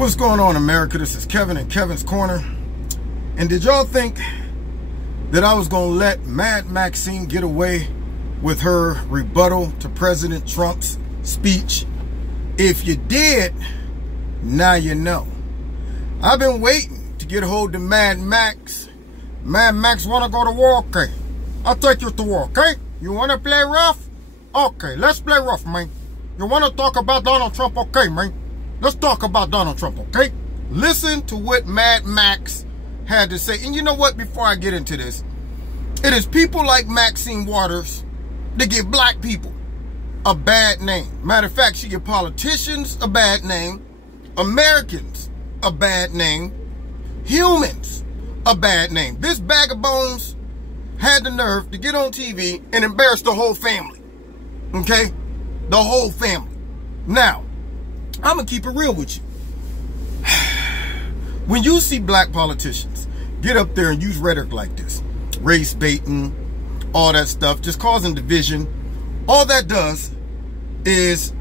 What's going on, America? This is Kevin in Kevin's Corner. And did y'all think that I was going to let Mad Maxine get away with her rebuttal to President Trump's speech? If you did, now you know. I've been waiting to get a hold of Mad Max. Mad Max want to go to war? Okay. I'll take you to war, okay? You want to play rough? Okay, let's play rough, man. You want to talk about Donald Trump? Okay, man. Let's talk about Donald Trump, okay? Listen to what Mad Max had to say. And you know what? Before I get into this, it is people like Maxine Waters that give black people a bad name. Matter of fact, she give politicians a bad name, Americans a bad name, humans a bad name. This bag of bones had the nerve to get on TV and embarrass the whole family. Okay? The whole family. Now, I'm going to keep it real with you. When you see black politicians get up there and use rhetoric like this, race baiting, all that stuff, just causing division, all that does is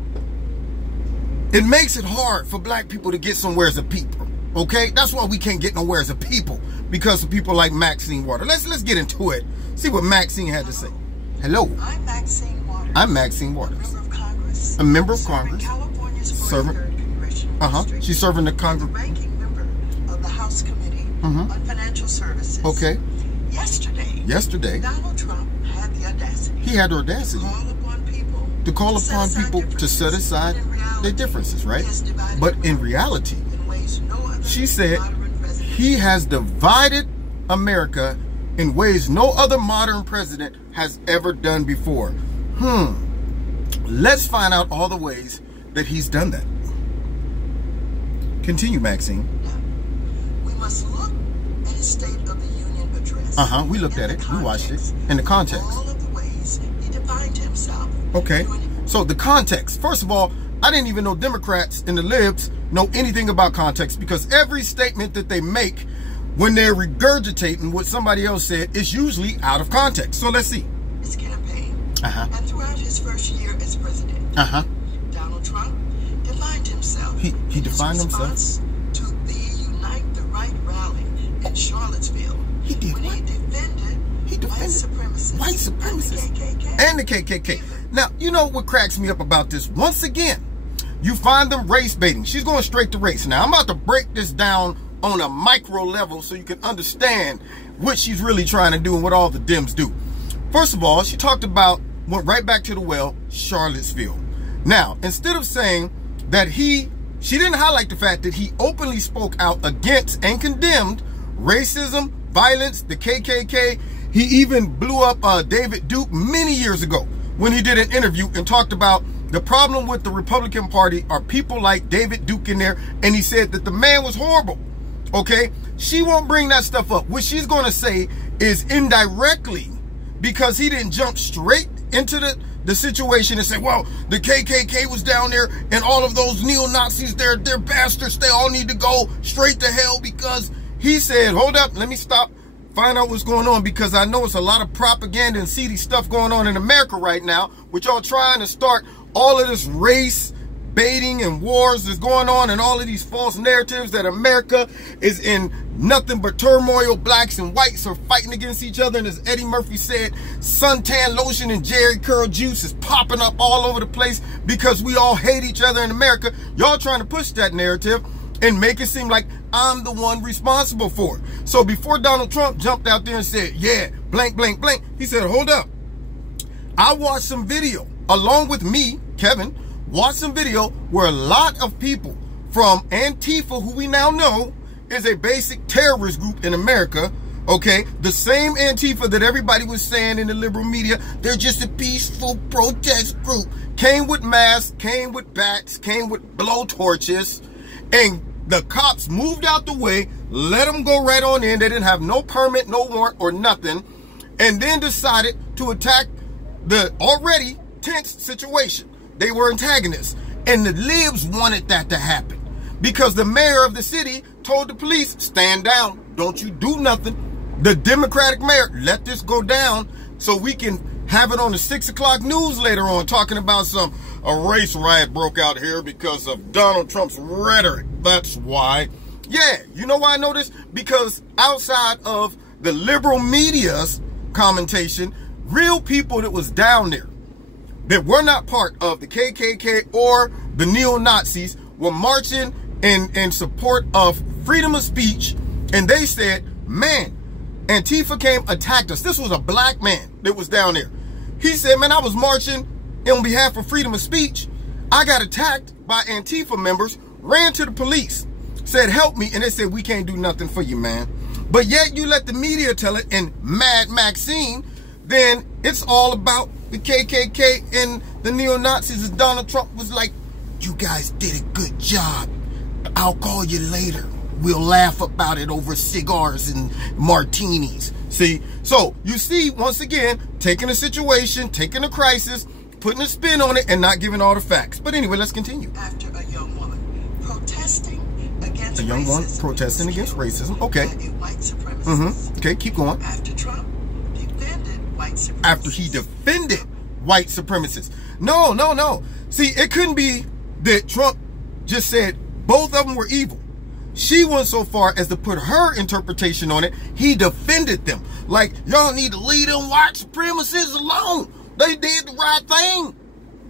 it makes it hard for black people to get somewhere as a people. Okay? That's why we can't get nowhere as a people, because of people like Maxine Waters. Let's get into it. See what Maxine had to say. Hello. I'm Maxine Waters. I'm Maxine Waters. A member of Congress. A member of Congress. California's Serving. Congressional District. She's serving the The Congress. ranking member of the House Committee on Financial Services. Okay. Yesterday, Donald Trump had the audacity. He had the audacity to call upon people to set aside their differences, right? But in reality, she said he has divided America in ways no other modern president has ever done before. Let's find out all the ways that he's done that. Continue, Maxine. We must look at his State of the Union address. We looked at it. We watched it. In the context. All of the ways he defined himself. Okay. So the context. First of all, I didn't even know Democrats and the libs know anything about context, because every statement that they make when they're regurgitating what somebody else said is usually out of context. So let's see. His campaign. And throughout his first year as president. Donald Trump defined himself. He defined himself to the Unite the Right rally in Charlottesville. He did when what? He defended white supremacists and the KKK. Now, you know what cracks me up about this? Once again, you find them race baiting. She's going straight to race. Now, I'm about to break this down on a micro level so you can understand what she's really trying to do and what all the Dems do. First of all, she talked about, went right back to the well, Charlottesville. Now, instead of saying that she didn't highlight the fact that he openly spoke out against and condemned racism, violence, the KKK. He even blew up David Duke many years ago when he did an interview and talked about the problem with the Republican Party are people like David Duke in there, and he said that the man was horrible. Okay? She won't bring that stuff up. What she's going to say is indirectly, because he didn't jump straight into the situation and say, well, the KKK was down there and all of those neo-Nazis, they're bastards. They all need to go straight to hell, because he said, hold up, let me stop, find out what's going on, because I know it's a lot of propaganda and seedy stuff going on in America right now, which y'all trying to start all of this race baiting and wars that's going on, and all of these false narratives that America is in nothing but turmoil. Blacks and whites are fighting against each other, and as Eddie Murphy said, suntan lotion and Jerry curl juice is popping up all over the place because we all hate each other in America. Y'all trying to push that narrative and make it seem like I'm the one responsible for it. So before Donald Trump jumped out there and said, yeah, blank, blank, blank, he said, hold up. I watched some video, along with me, Kevin, watched some video where a lot of people from Antifa, who we now know is a basic terrorist group in America, okay, the same Antifa that everybody was saying in the liberal media, they're just a peaceful protest group, came with masks, came with bats, came with blowtorches, and the cops moved out the way, let them go right on in. They didn't have no permit, no warrant, or nothing, and then decided to attack the already tense situation. They were antagonists, and the libs wanted that to happen because the mayor of the city told the police, stand down, don't you do nothing. The Democratic mayor, let this go down so we can have it on the 6 o'clock news later on, talking about a race riot broke out here because of Donald Trump's rhetoric. That's why. Yeah, you know why I know this? Because outside of the liberal media's commentation, real people that was down there that were not part of the KKK or the neo-Nazis were marching in support of freedom of speech, and they said, man, Antifa came, attacked us. This was a black man that was down there. He said, man, I was marching on behalf of freedom of speech. I got attacked by Antifa members, ran to the police, said, help me, and they said, we can't do nothing for you, man. But yet you let the media tell it, and Mad Maxine, then it's all about the KKK and the neo-Nazis, and Donald Trump was like, you guys did a good job. I'll call you later. We'll laugh about it over cigars and martinis. See? So, you see, once again, taking a situation, taking a crisis, putting a spin on it, and not giving all the facts. But anyway, let's continue. After a young woman protesting against racism. A young woman protesting against racism. Okay. A white supremacist. Okay, keep going. After Trump defended white supremacists. After he defended white supremacists. No, no, no. See, it couldn't be that Trump just said both of them were evil. She went so far as to put her interpretation on it. He defended them. Like, y'all need to leave them white supremacists alone. They did the right thing.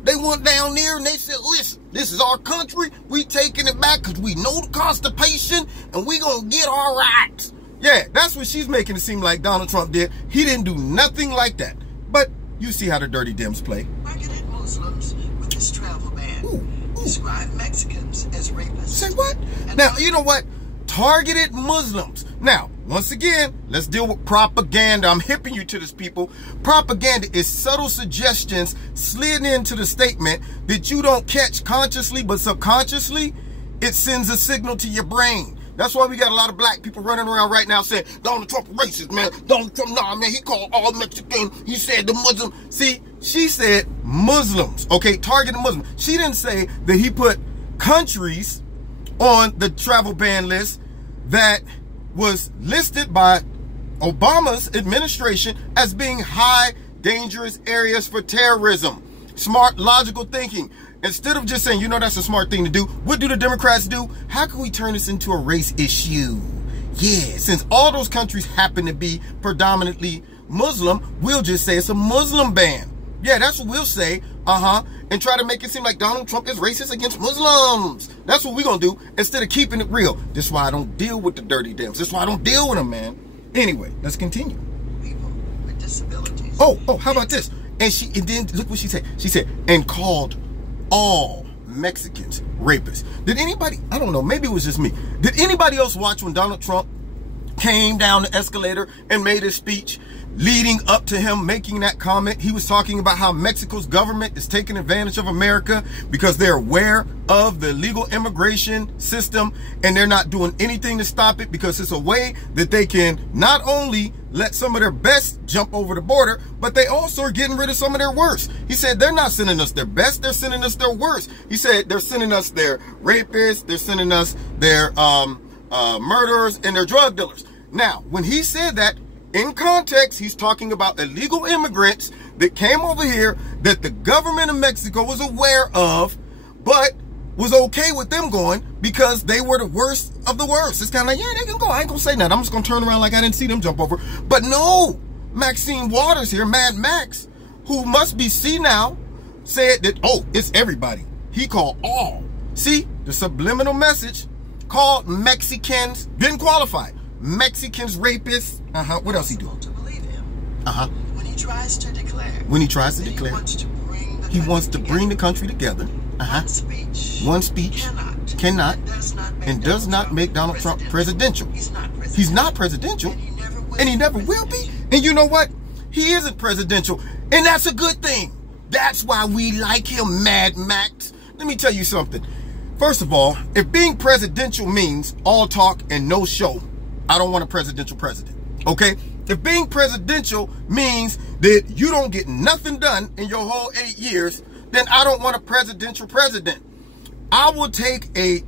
They went down there and they said, listen, this is our country. We taking it back because we know the Constitution and we going to get our rights. Yeah, that's what she's making it seem like Donald Trump did. He didn't do nothing like that. But you see how the dirty Dems play. Targeted Muslims with this travel ban. Ooh. Describe Mexicans as rapists. Say what? Now, you know what? Targeted Muslims. Now, once again, let's deal with propaganda. I'm hipping you to this, people. Propaganda is subtle suggestions slid into the statement that you don't catch consciously, but subconsciously, it sends a signal to your brain. That's why we got a lot of black people running around right now saying, Donald Trump racist, man. Donald Trump, nah, man, he called all Mexicans. He said the Muslim. See, she said Muslims, okay, targeted Muslims. She didn't say that he put countries on the travel ban list that was listed by Obama's administration as being high dangerous areas for terrorism. Smart, logical thinking. Instead of just saying, you know, that's a smart thing to do, what do the Democrats do? How can we turn this into a race issue? Yeah, since all those countries happen to be predominantly Muslim, we'll just say it's a Muslim ban. Yeah, that's what we'll say, and try to make it seem like Donald Trump is racist against Muslims. That's what we're going to do instead of keeping it real. This is why I don't deal with the dirty Dems. This is why I don't deal with them, man. Anyway, let's continue. People with disabilities. Oh, how about this? And then look what she said. She said, and called all Mexicans rapists. Did anybody, I don't know, maybe it was just me. Did anybody else watch when Donald Trump came down the escalator and made his speech leading up to him making that comment? He was talking about how Mexico's government is taking advantage of America because they're aware of the legal immigration system and they're not doing anything to stop it because it's a way that they can not only let some of their best jump over the border, but they also are getting rid of some of their worst. He said they're not sending us their best, they're sending us their worst. He said they're sending us their rapists, they're sending us their murderers and their drug dealers. Now, when he said that, in context, he's talking about illegal immigrants that came over here that the government of Mexico was aware of, but was okay with them going because they were the worst of the worst. It's kind of like, yeah, they can go. I ain't going to say nothing. I'm just going to turn around like I didn't see them jump over. But no, Maxine Waters here, Mad Max, who must be senile, said that, oh, it's everybody. He called all. See, the subliminal message called Mexicans, didn't qualify. Mexicans, rapists. What else he do? To believe him. When he tries to declare. When he tries to declare. He wants to bring the country together. One speech cannot and does not make Donald Trump presidential. He's not presidential. And he never will be. And you know what? He isn't presidential. And that's a good thing. That's why we like him, Mad Max. Let me tell you something. First of all, if being presidential means all talk and no show, I don't want a presidential president. Okay? If being presidential means that you don't get nothing done in your whole 8 years, then I don't want a presidential president. I will take a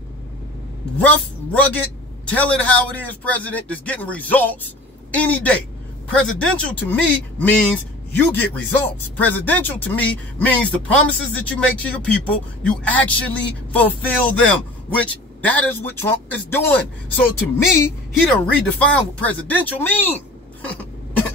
rough, rugged, tell it how it is president that's getting results any day. Presidential to me means you get results. Presidential to me means the promises that you make to your people, you actually fulfill them, which that is what Trump is doing. So to me, he done redefined what presidential mean.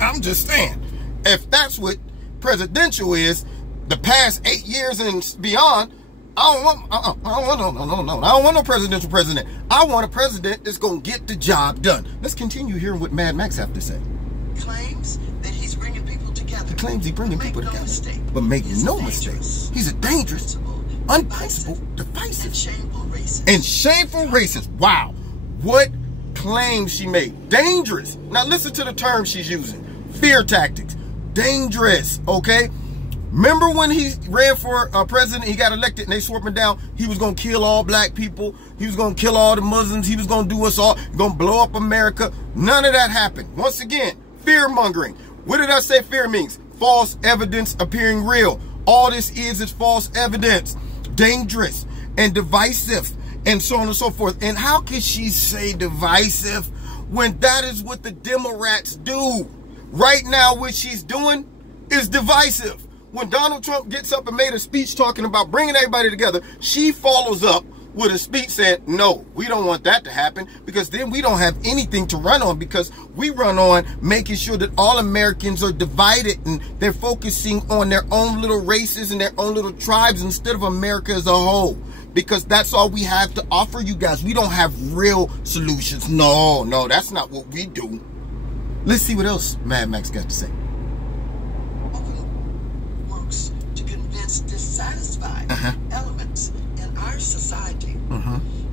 I'm just saying, if that's what presidential is, the past 8 years and beyond, I don't want no presidential president. I want a president that's going to get the job done. Let's continue hearing what Mad Max have to say. Claims that he's bringing people together. He claims he's bringing people together. But make no mistake, he's a dangerous, unprincipled, divisive, and shameful racist. Wow. What claims she made? Dangerous. Now listen to the terms she's using. Fear tactics. Dangerous. Okay? Remember when he ran for president, he got elected and they swore him down, he was going to kill all black people, he was going to kill all the Muslims, he was going to do us all, going to blow up America. None of that happened. Once again, fear mongering. What did I say fear means? False evidence appearing real. All this is false evidence. Dangerous and divisive and so on and so forth. And how can she say divisive when that is what the Democrats do? Right now, what she's doing is divisive. When Donald Trump gets up and made a speech talking about bringing everybody together, she follows up with a speech saying, no, we don't want that to happen, because then we don't have anything to run on, because we run on making sure that all Americans are divided and they're focusing on their own little races and their own little tribes instead of America as a whole, because that's all we have to offer you guys. We don't have real solutions. No, that's not what we do. Let's see what else Mad Max got to say. Dissatisfied elements in our society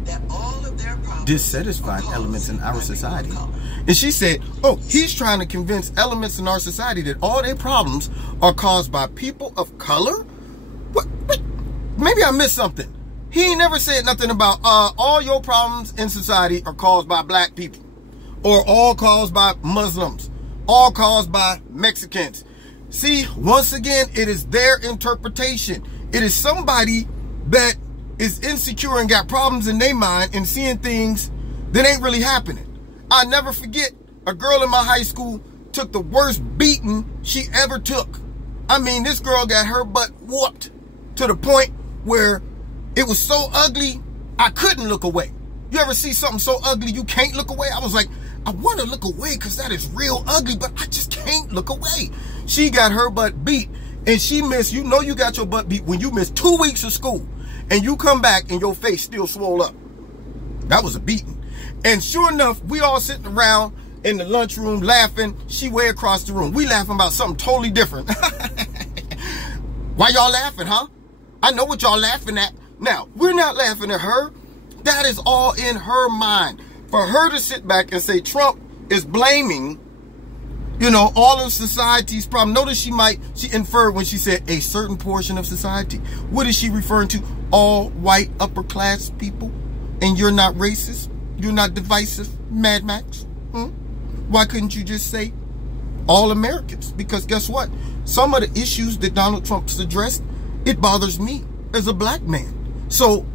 that all of their problems dissatisfied elements in our society. And she said, oh, he's trying to convince elements in our society that all their problems are caused by people of color? What? Maybe I missed something. He ain't never said nothing about all your problems in society are caused by black people, or all caused by Muslims, all caused by Mexicans. See, once again, it is their interpretation. It is somebody that is insecure and got problems in their mind and seeing things that ain't really happening. I'll never forget, a girl in my high school took the worst beating she ever took. I mean, this girl got her butt whooped to the point where it was so ugly, I couldn't look away. You ever see something so ugly you can't look away? I was like, I want to look away because that is real ugly, but I just can't look away. She got her butt beat, and she missed, you know you got your butt beat when you miss 2 weeks of school, and you come back and your face still swole up. That was a beating. And sure enough, we all sitting around in the lunchroom laughing. She way across the room. We laughing about something totally different. Why y'all laughing, huh? I know what y'all laughing at. Now, we're not laughing at her. That is all in her mind. For her to sit back and say Trump is blaming, you know, all of society's problem. Notice she inferred when she said a certain portion of society. What is she referring to? All white upper class people? And you're not racist? You're not divisive, Mad Max? Why couldn't you just say all Americans? Because guess what? Some of the issues that Donald Trump's addressed, it bothers me as a black man. So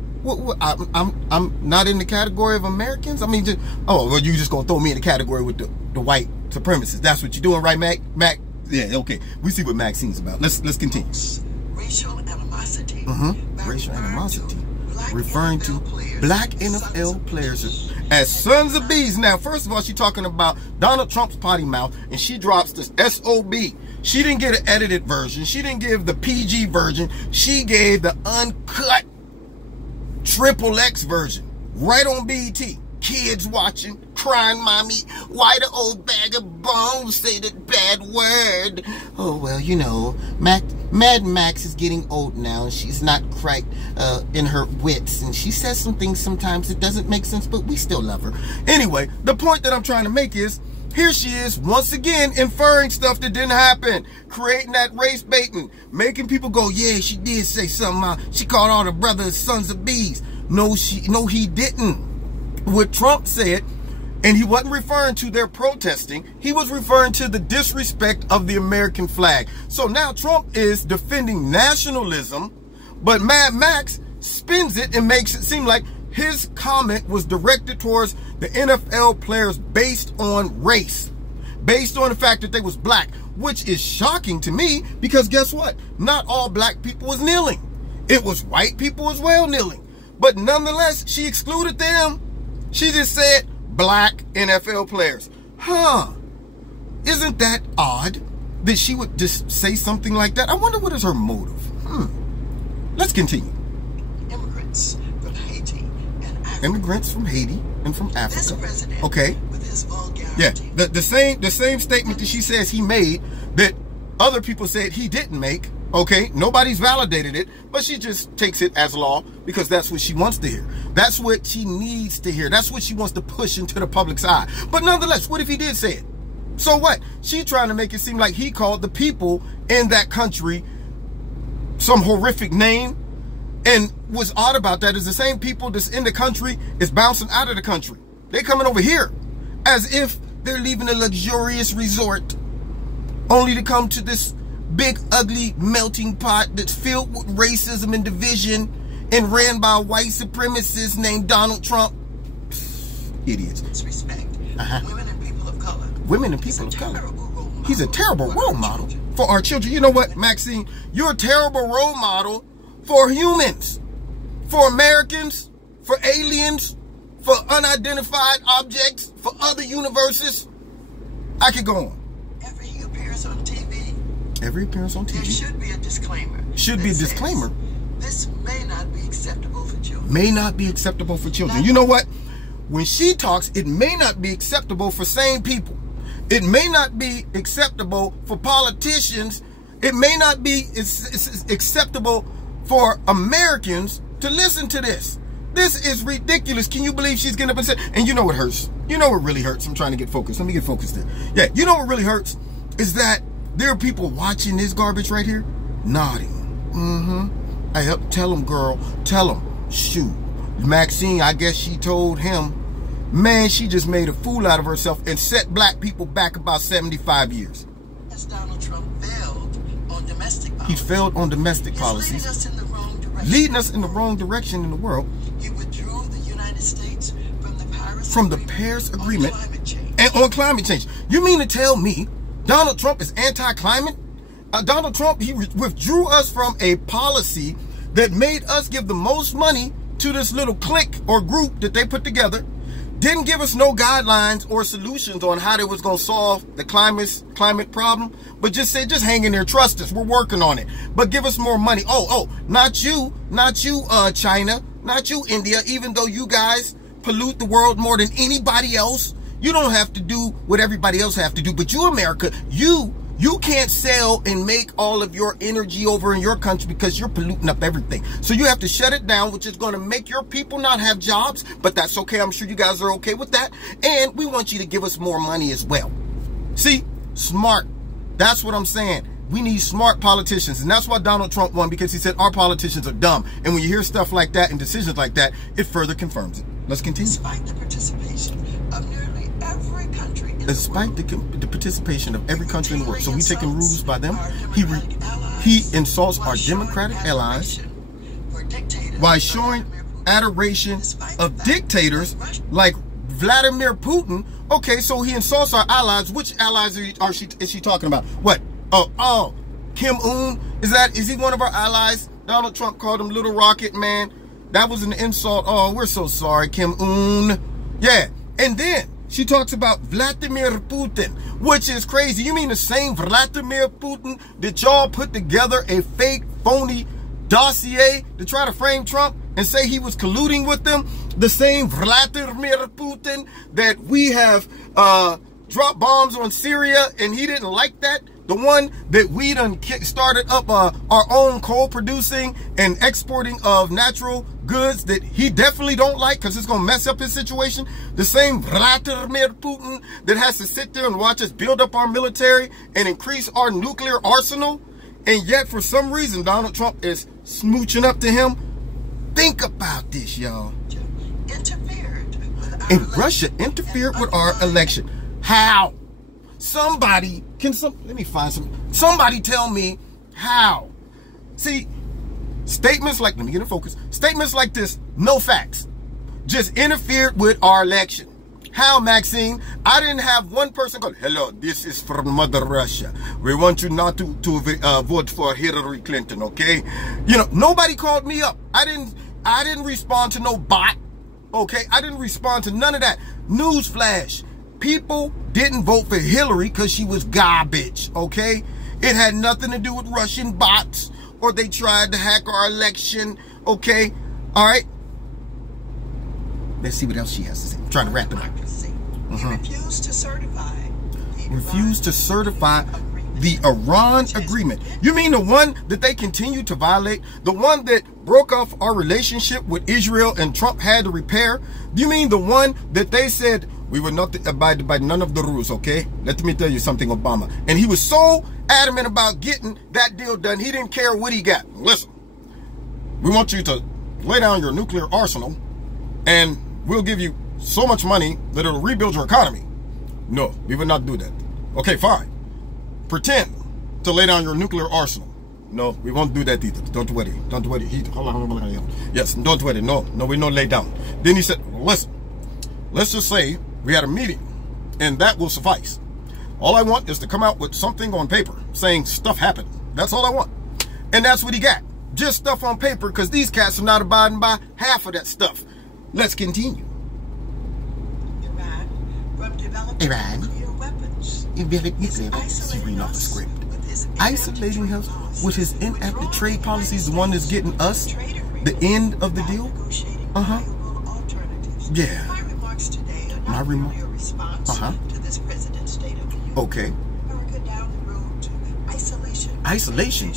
I'm not in the category of Americans. I mean, just, oh, well, you just gonna throw me in the category with the white supremacists. That's what you're doing, right, Mac? Yeah, okay. We see what Maxine's about. Let's continue. Racial animosity. Racial animosity. Referring to black NFL players as sons of bees. Now, first of all, she's talking about Donald Trump's potty mouth, and she drops this SOB. She didn't get an edited version. She didn't give the PG version. She gave the uncut XXX version. Right on BET. Kids watching, crying, mommy, why the old bag of bones say that bad word? Oh, well, you know, Mad Max is getting old now, and she's not quite in her wits, and she says some things sometimes that doesn't make sense, but we still love her. Anyway, the point that I'm trying to make is, here she is, once again, inferring stuff that didn't happen, creating that race baiting, making people go, yeah, she did say something, she called all the brothers sons of bees. No, he didn't. What Trump said, and he wasn't referring to their protesting, he was referring to the disrespect of the American flag. So now Trump is defending nationalism, but Mad Max spins it and makes it seem like his comment was directed towards the NFL players based on race, based on the fact that they was black. which is shocking to me because guess what? Not all black people was kneeling. It was white people as well kneeling. But nonetheless, she excluded them. She just said black NFL players. Huh. Isn't that odd that she would just say something like that? I wonder what is her motive. Let's continue. Immigrants from Haiti and Africa. Immigrants from Haiti and from Africa. This president, okay. with his vulgarity. Yeah, the same statement that she says he made that other people said he didn't make. Okay, nobody's validated it, but she just takes it as law because that's what she wants to hear. That's what she needs to hear. That's what she wants to push into the public's eye. But nonetheless, what if he did say it? So what? She trying to make it seem like he called the people in that country some horrific name. And what's odd about that is the same people that's in the country is bouncing out of the country. They coming over here as if they're leaving a luxurious resort only to come to this big, ugly melting pot that's filled with racism and division and ran by a white supremacist named Donald Trump. Idiots. Disrespect. Women and people of color. Women and people of color. He's a terrible role model for our children. You know what, Maxine? You're a terrible role model for humans, for Americans, for aliens, for unidentified objects, for other universes. I could go on. Every appearance on TV. Every appearance on TV. There should be a disclaimer. Should be a disclaimer. This may not be acceptable for children. May not be acceptable for children. You know what? When she talks, it may not be acceptable for sane people. It may not be acceptable for politicians. It may not be acceptable for Americans to listen to this. This is ridiculous. Can you believe she's getting up and saying, and you know what hurts? You know what really hurts? I'm trying to get focused. Let me get focused there. Yeah, you know what really hurts? Is that there are people watching this garbage right here, nodding. I help tell them, girl. Tell them. Shoot. Maxine, I guess she told him, man, she just made a fool out of herself and set black people back about 75 years. As Donald Trump failed on domestic policy. He failed on domestic policies. Leading us in the wrong direction. Leading us in the wrong direction in the world. He withdrew the United States from the Paris Agreement on climate change. And on climate change. You mean to tell me Donald Trump is anti-climate? Donald Trump, he withdrew us from a policy that made us give the most money to this little clique or group that they put together. Didn't give us no guidelines or solutions on how they was going to solve the climate problem, but just said, just hang in there, trust us, we're working on it. But give us more money. Oh, not you, China, not you, India, even though you guys pollute the world more than anybody else. You don't have to do what everybody else have to do, but you, America, you can't sell and make all of your energy over in your country because you're polluting up everything. So you have to shut it down, which is going to make your people not have jobs, but that's okay. I'm sure you guys are okay with that. And we want you to give us more money as well. See, smart. That's what I'm saying. We need smart politicians. And that's why Donald Trump won, because he said our politicians are dumb. And when you hear stuff like that and decisions like that, it further confirms it. Let's continue. Despite the participation of nearly every country in Despite the world, the participation of every country in the world. So we taking rules by them. He insults our democratic allies while showing adoration of dictators like Vladimir Putin. Okay, so he insults our allies. Which allies is she talking about? What? Oh, Kim Un? Is he one of our allies? Donald Trump called him Little Rocket Man. That was an insult. Oh, we're so sorry, Kim Un. Yeah, and then she talks about Vladimir Putin, which is crazy. You mean the same Vladimir Putin that y'all put together a fake, phony dossier to try to frame Trump and say he was colluding with them? The same Vladimir Putin that we have dropped bombs on Syria and he didn't like that? The one that we done started up our own coal producing and exporting of natural goods that he definitely don't like because it's going to mess up his situation. The same Vladimir Putin that has to sit there and watch us build up our military and increase our nuclear arsenal. And yet for some reason Donald Trump is smooching up to him. Think about this, y'all. And Russia interfered with our election. How? Somebody tell me how. See, statements like, let me get in focus. Statements like this, no facts, just interfered with our election. How, Maxine? I didn't have one person go, hello, this is from Mother Russia. We want you not to vote for Hillary Clinton, okay? You know, nobody called me up. I didn't respond to no bot, okay? I didn't respond to none of that. Newsflash. People didn't vote for Hillary because she was garbage, okay? It had nothing to do with Russian bots or they tried to hack our election, okay? All right? Let's see what else she has to say. I'm trying to wrap it up. Refused to certify. Refused to certify the Iran agreement. You mean the one that they continue to violate? The one that broke off our relationship with Israel and Trump had to repair? You mean the one that they said we would not abide by none of the rules, okay? Let me tell you something, Obama. And he was so adamant about getting that deal done, he didn't care what he got. Listen, we want you to lay down your nuclear arsenal and we'll give you so much money that it'll rebuild your economy. No, we will not do that. Okay, fine. Pretend to lay down your nuclear arsenal. No, we won't do that either. Don't worry. Don't worry. Yes, don't worry. No, we don't lay down. Then he said, listen, let's just say we had a meeting and that will suffice. All I want is to come out with something on paper saying stuff happened. That's all I want. And that's what he got. Just stuff on paper because these cats are not abiding by half of that stuff. Let's continue. Iran nuclear weapons. Reading off the script. Isolating us with his inept trade policies, the one that's getting us the end of the deal. Yeah. My remarks to this president's State of the Union. Okay. America down the road to isolation. Isolation.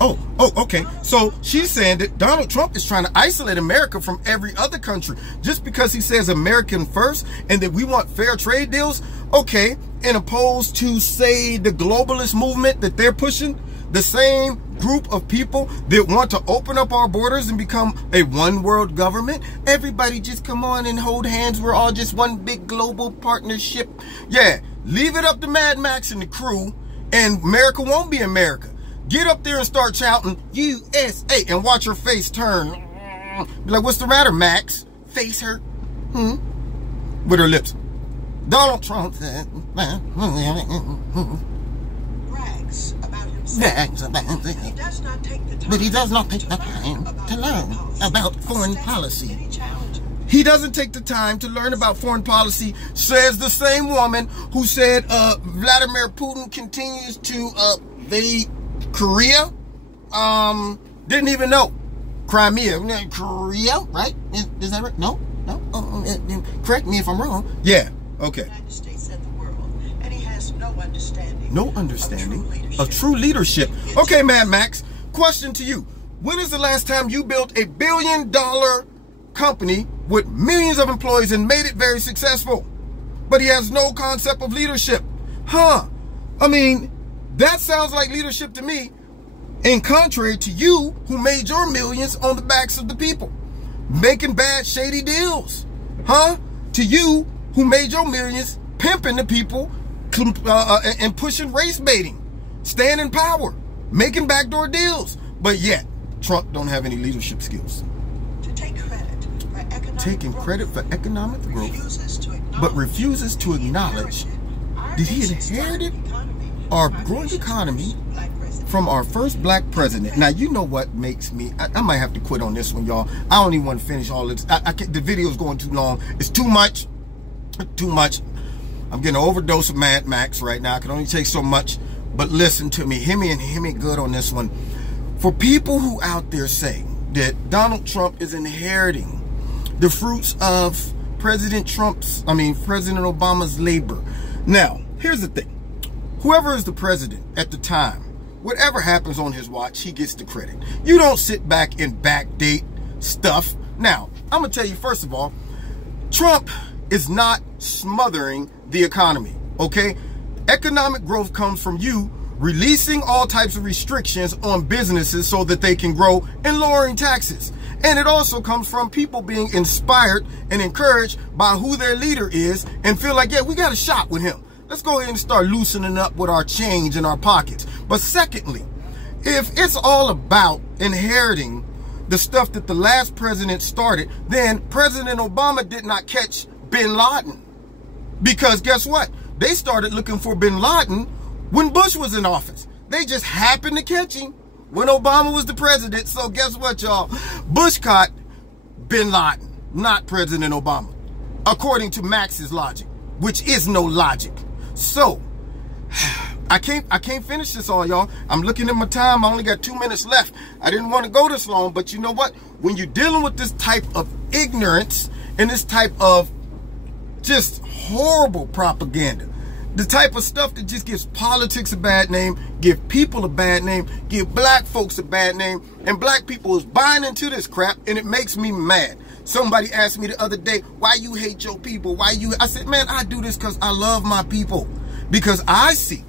Oh, okay. So she's saying that Donald Trump is trying to isolate America from every other country just because he says American first and that we want fair trade deals. Okay. And opposed to, say, the globalist movement that they're pushing, the same group of people that want to open up our borders and become a one world government. Everybody just come on and hold hands. We're all just one big global partnership. Yeah. Leave it up to Mad Max and the crew and America won't be America. Get up there and start shouting USA and watch her face turn. Be like, what's the matter, Max? Face hurt? With her lips. Donald Trump said, brags about himself. He does not take the time. But he does not take the time to learn about foreign policy. He doesn't take the time to learn about foreign policy, says the same woman who said Vladimir Putin continues to invade Korea. Didn't even know. Crimea. Korea, right? Is that right? No? Correct me if I'm wrong. Yeah. Okay. The United States and the world, and he has no understanding. No understanding of true leadership. Okay, Mad Max. Question to you: when is the last time you built a $1 billion company with millions of employees and made it very successful? But he has no concept of leadership. I mean, that sounds like leadership to me. In contrary to you, who made your millions on the backs of the people, making bad, shady deals. To you, who made your millions pimping the people and pushing race baiting, staying in power, making backdoor deals. But yet, Trump don't have any leadership skills. To take credit for economic Taking growth, credit for economic growth, but refuses to acknowledge that he inherited our growing economy from our first black president. Now, you know what makes me, I might have to quit on this one, y'all. I don't even want to finish all this. The video's going too long. It's too much. Too much. I'm getting an overdose of Mad Max right now. I can only take so much. But listen to me. Hear me good on this one. For people who out there say that Donald Trump is inheriting the fruits of President Obama's labor. Now, here's the thing. Whoever is the president at the time, whatever happens on his watch, he gets the credit. You don't sit back and backdate stuff. Now, I'm going to tell you, first of all, Trump is not smothering the economy, okay? Economic growth comes from you releasing all types of restrictions on businesses so that they can grow and lowering taxes. And it also comes from people being inspired and encouraged by who their leader is and feel like, yeah, we got a shot with him. Let's go ahead and start loosening up with our change in our pockets. But secondly, if it's all about inheriting the stuff that the last president started, then President Obama did not catch Bin Laden. Because guess what? They started looking for bin Laden when Bush was in office. They just happened to catch him when Obama was the president. So guess what, y'all? Bush caught bin Laden, not President Obama, according to Max's logic, which is no logic. So I can't finish this all, y'all. I'm looking at my time. I only got 2 minutes left. I didn't want to go this long, but you know what? When you're dealing with this type of ignorance and this type of just horrible propaganda, the type of stuff that just gives politics a bad name, give people a bad name, give black folks a bad name, and black people is buying into this crap, and it makes me mad. Somebody asked me the other day, why you hate your people? I said, man, I do this because I love my people. Because I see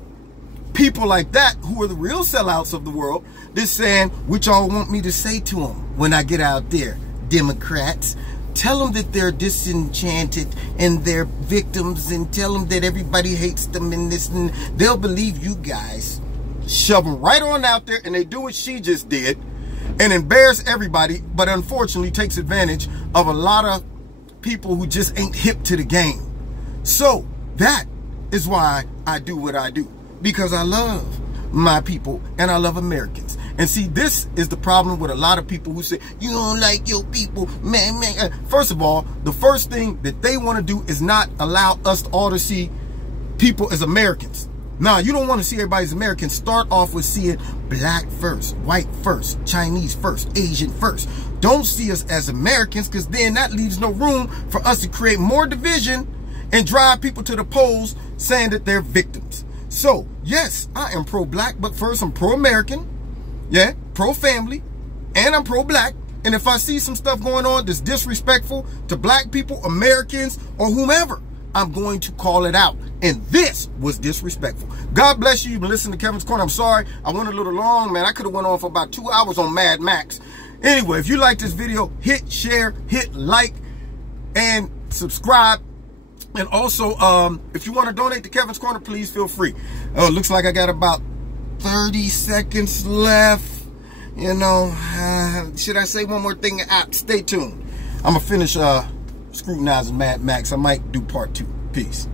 people like that who are the real sellouts of the world, they're saying, what y'all want me to say to them when I get out there? Democrats, tell them that they're disenchanted and they're victims, and tell them that everybody hates them and this, and they'll believe you guys. Shove them right on out there, and they do what she just did and embarrass everybody, but unfortunately takes advantage of a lot of people who just ain't hip to the game. So that is why I do what I do, because I love my people and I love Americans. And see, this is the problem with a lot of people who say, you don't like your people, man. First of all, the first thing that they want to do is not allow us all to see people as Americans. Now, you don't want to see everybody as Americans. Start off with seeing black first, white first, Chinese first, Asian first. Don't see us as Americans, because then that leaves no room for us to create more division and drive people to the polls saying that they're victims. So, yes, I am pro-black, but first I'm pro-American. Yeah, pro-family, and I'm pro-black. And if I see some stuff going on that's disrespectful to black people, Americans, or whomever, I'm going to call it out. And this was disrespectful. God bless you. You've been listening to Kevin's Corner. I'm sorry I went a little long, man. I could have went on for about 2 hours on Mad Max. Anyway, if you like this video, hit share, hit like, and subscribe. And also, if you want to donate to Kevin's Corner, please feel free. Oh, it looks like I got about 30 seconds left. You know, should I say one more thing? Stay tuned. I'm going to finish scrutinizing Mad Max. I might do part 2. Peace.